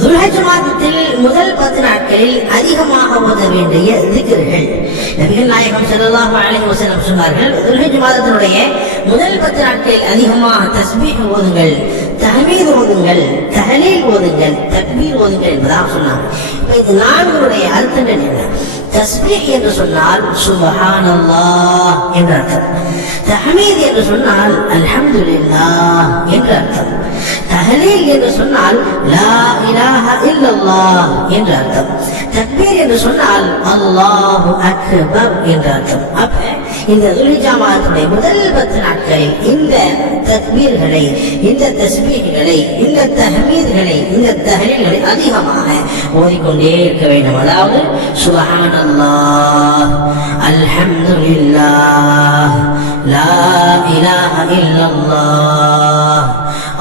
துல்ஹஜ் மாதத்தில் முதல் 10 நாட்களில் அதிகமாக ஓத வேண்டிய திக்ர்கள். நபிகள் நாயகம் ஸல்லல்லாஹு அலைஹி வஸல்லம் சொன்னார்கள், துல்ஹஜ் மாதத்தினுடைய முதல் 10 நாட்களில் அதிகமாக தஸ்பீஹ் ஓதுங்கள், தஹ்மீத் ஓதுங்கள், தஹ்லீல் ஓதுங்கள், தக்பீர் ஓதுங்கள் என்பதாக சொன்னாங்க. இப்போ இந்த 4 அர்த்தங்கள் என்ன? தஸ்பீஹ் என்று சொன்னால் சுப்ஹானல்லாஹ் என்ற அர்த்தம். தஹ்மீத் என்று சொன்னால் அல்ஹம்துலில்லாஹ் என்ற அர்த்தம். தஹ்லீல் என்று சொன்னால் லா இலாஹ இல்லல்லாஹ் என்ற அர்த்தம். தக்பீர் என்று சொன்னால் அல்லாஹு அக்பர் என்ற அர்த்தம். அப்ப இந்த துல்ஹிஜ்ஜா மாதத்துடைய முதல் 10 நாட்களில் இந்த தக்பீர்களை, இந்த தஸ்பீஹ்களை, இந்த தஹ்மீத்களை, இந்த தஹ்லீல்களை அதிகமாக ஓதிக்கொண்டே இருக்க வேண்டும். அதாவது சுப்ஹானல்லாஹ், அல்ஹம்துலில்லாஹ், லா இலாஹ இல்லல்லாஹ்,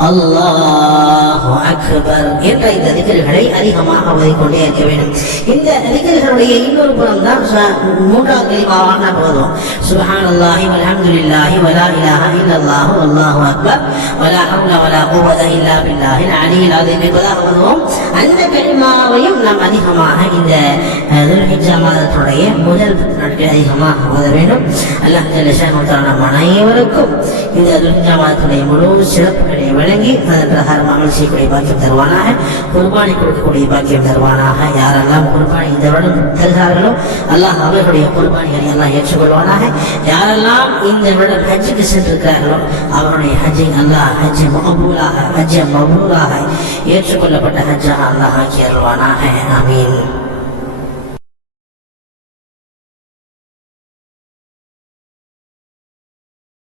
அல்லாஹு அக்பர் என்ற இந்த திக்ர்களை அதிகமாக ஓதிக்கொண்டே இருக்க வேண்டும். இந்த திக்ர்களுடைய இன்னொரு புறம் தான் 3வது கலிமாவாக நாம் ஓதுவோம். சுப்ஹானல்லாஹி வல்ஹம்துலில்லாஹி வலா இலாஹ இல்லல்லாஹு வல்லாஹு அக்பர் வலா ஹவ்ல வலா குவத இல்லா பில்லாஹில் அலியில் அஸீம் என்பதாக ஓதுவோம். அந்த கலிமாவையும் நாம் அதிகமாக இந்த துல்ஹிஜ்ஜா மாதத்துடைய முதல் 10 நாட்கள் அதிகமாக ஓத வேண்டும். அல்லாஹ் ஜல்ல ஷானுஹு நம் அனைவருக்கும் இந்த துல்ஹிஜ்ஜா மாதத்துடைய முழு சிறப்புகளை வழங்கி அதன் பிரகாரம் அமல் செய்யக்கூடிய பாக்கியம் தருவானாக. குர்பானி கொடுக்கக்கூடிய பாக்கியம் தருவானாக. யாரெல்லாம் குர்பானி இந்த வருடம் தருகிறார்களோ அல்லாஹ் அவர்களுடைய குர்பானிகளை எல்லாம் ஏற்றுக்கொள்வானாக. யாரெல்லாம் இந்த வருடம் ஹஜ்ஜுக்கு சென்றிருக்கிறார்களோ அவருடைய ஹஜ்ஜை அல்லாஹ் ஹஜ்ஜை மக்பூலாக, ஹஜ்ஜை மப்ரூராக ஏற்றுக்கொள்ளப்பட்ட ஹஜ்ஜாக அல்லாஹ் ஆக்கி அருள்வானாக. ஆமீன்.